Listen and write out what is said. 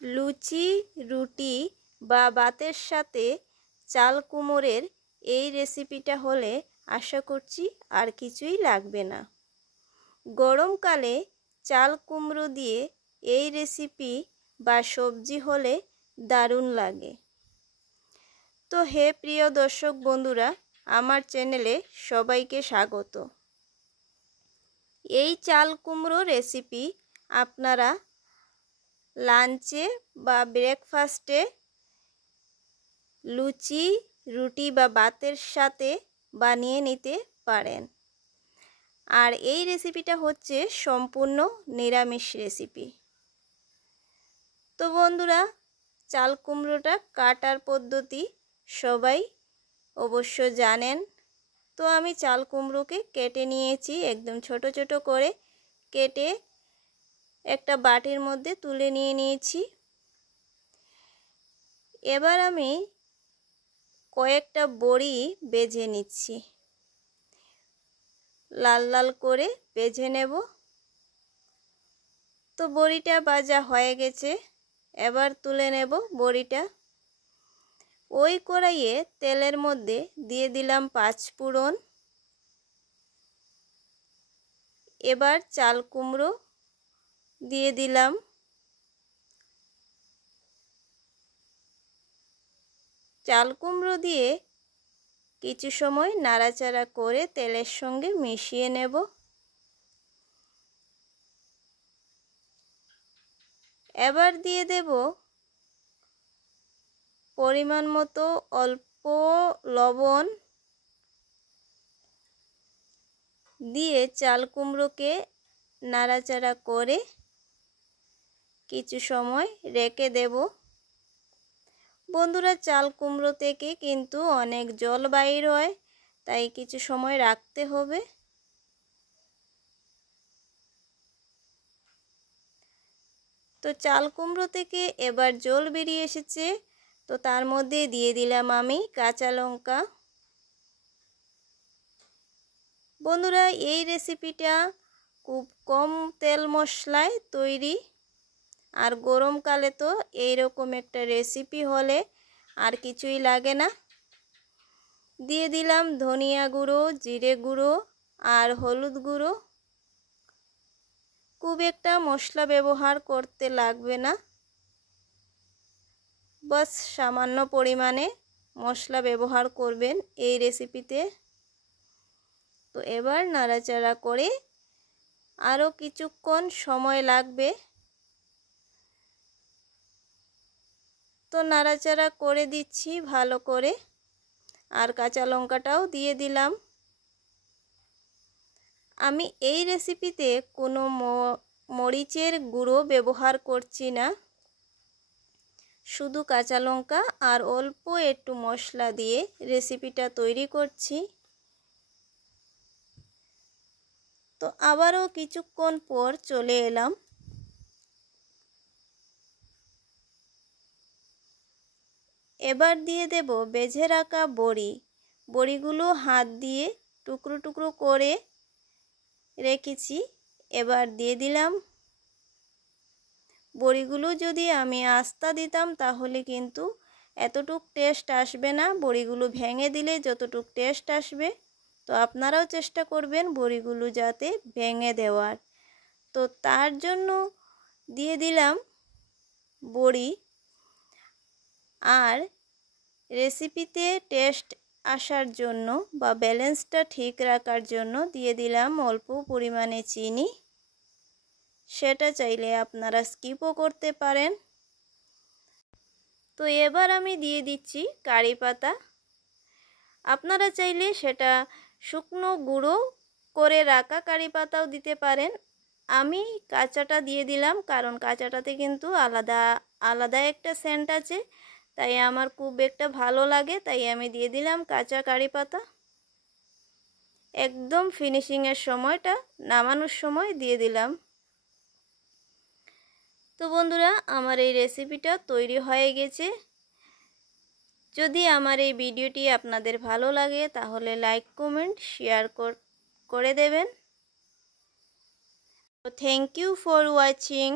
লুচি, রুটি বা ভাতের সাথে চাল কুমড়োর এই রেসিপিটা হলে আশা করছি আর কিছুই লাগবে না। গরমকালে চাল কুমড়ো দিয়ে এই রেসিপি বা সবজি হলে দারুণ লাগে। তো হে প্রিয় দর্শক বন্ধুরা, আমার চ্যানেলে সবাইকে স্বাগত। এই চাল কুমড়ো রেসিপি আপনারা লাঞ্চে বা ব্রেকফাস্টে লুচি, রুটি বা ভাতের সাথে বানিয়ে নিতে পারেন। আর এই রেসিপিটা হচ্ছে সম্পূর্ণ নিরামিষ রেসিপি। তো বন্ধুরা, চাল কুমড়োটা কাটার পদ্ধতি সবাই অবশ্য জানেন। তো আমি চাল কুমড়োকে কেটে নিয়েছি, একদম ছোট ছোট করে কেটে একটা বাটির মধ্যে তুলে নিয়েছি। এবার আমি কয়েকটা বড়ি ভেজে নিচ্ছি, লাল লাল করে ভেজে নেব। তো বড়িটা ভাজা হয়ে গেছে, এবার তুলে নেব বড়িটা। ওই কড়াইয়ে তেলের মধ্যে দিয়ে দিলাম 5 ফোড়ন। এবার চাল কুমড়ো দিয়ে দিলাম। চাল কুমড়ো দিয়ে কিছু সময় নাড়াচাড়া করে তেলের সঙ্গে মিশিয়ে নেব। এবার দিয়ে দেব পরিমাণ মতো অল্প লবণ, দিয়ে চাল কুমড়োকে নাড়াচাড়া করে কিছু সময় রেখে দেব। বন্ধুরা, চাল কুমড়ো থেকে কিন্তু অনেক জল বাইর হয়, তাই কিছু সময় রাখতে হবে। তো চাল কুমড়ো থেকে এবার জল বেরিয়ে এসেছে, তো তার মধ্যে দিয়ে দিলাম আমি কাঁচা লঙ্কা। বন্ধুরা, এই রেসিপিটা খুব কম তেল মশলায় তৈরি, আর গরমকালে তো এইরকম একটা রেসিপি হলে আর কিছুই লাগে না। দিয়ে দিলাম ধনিয়া গুঁড়ো, জিরে গুঁড়ো আর হলুদ গুঁড়ো। খুব একটা মশলা ব্যবহার করতে লাগবে না, বাস সামান্য পরিমাণে মশলা ব্যবহার করবেন এই রেসিপিতে। তো এবার নাড়াচাড়া করে আরও কিছুক্ষণ সময় লাগবে। তো নাড়াচাড়া করে দিচ্ছি ভালো করে, আর কাঁচা লঙ্কাটাও দিয়ে দিলাম। আমি এই রেসিপিতে কোনো মরিচের গুঁড়ো ব্যবহার করছি না, শুধু কাঁচা লঙ্কা আর অল্প একটু মশলা দিয়ে রেসিপিটা তৈরি করছি। তো আবারও কিছুক্ষণ পর চলে এলাম। এবার দিয়ে দেব ভেজে রাখা বড়ি। বড়িগুলো হাত দিয়ে টুকরো টুকরো করে রেখেছি, এবার দিয়ে দিলাম। বড়িগুলো যদি আমি আস্তা দিতাম তাহলে কিন্তু এতটুক টেস্ট আসবে না, বড়িগুলো ভেঙে দিলে যতটুক টেস্ট আসবে। তো আপনারাও চেষ্টা করবেন বড়িগুলো যাতে ভেঙে দেওয়ার। তো তার জন্য দিয়ে দিলাম বড়ি। আর রেসিপিতে টেস্ট আসার জন্য বা ব্যালেন্সটা ঠিক রাখার জন্য দিয়ে দিলাম অল্প পরিমাণে চিনি। সেটা চাইলে আপনারা স্কিপও করতে পারেন। তো এবার আমি দিয়ে দিচ্ছি কারি পাতা। আপনারা চাইলে সেটা শুকনো গুঁড়ো করে রাখা কারি পাতাও দিতে পারেন। আমি কাঁচাটা দিয়ে দিলাম, কারণ কাঁচাটাতে কিন্তু আলাদা আলাদা একটা সেন্ট আছে, তাই আমার খুব একটা ভালো লাগে, তাই আমি দিয়ে দিলাম কাঁচা কারি পাতা। একদম ফিনিশিংয়ের সময়টা নামানোর সময় দিয়ে দিলাম। তো বন্ধুরা, আমার এই রেসিপিটা তৈরি হয়ে গেছে। যদি আমার এই ভিডিওটি আপনাদের ভালো লাগে তাহলে লাইক, কমেন্ট, শেয়ার করে দেবেন। তো থ্যাংক ইউ ফর ওয়াচিং।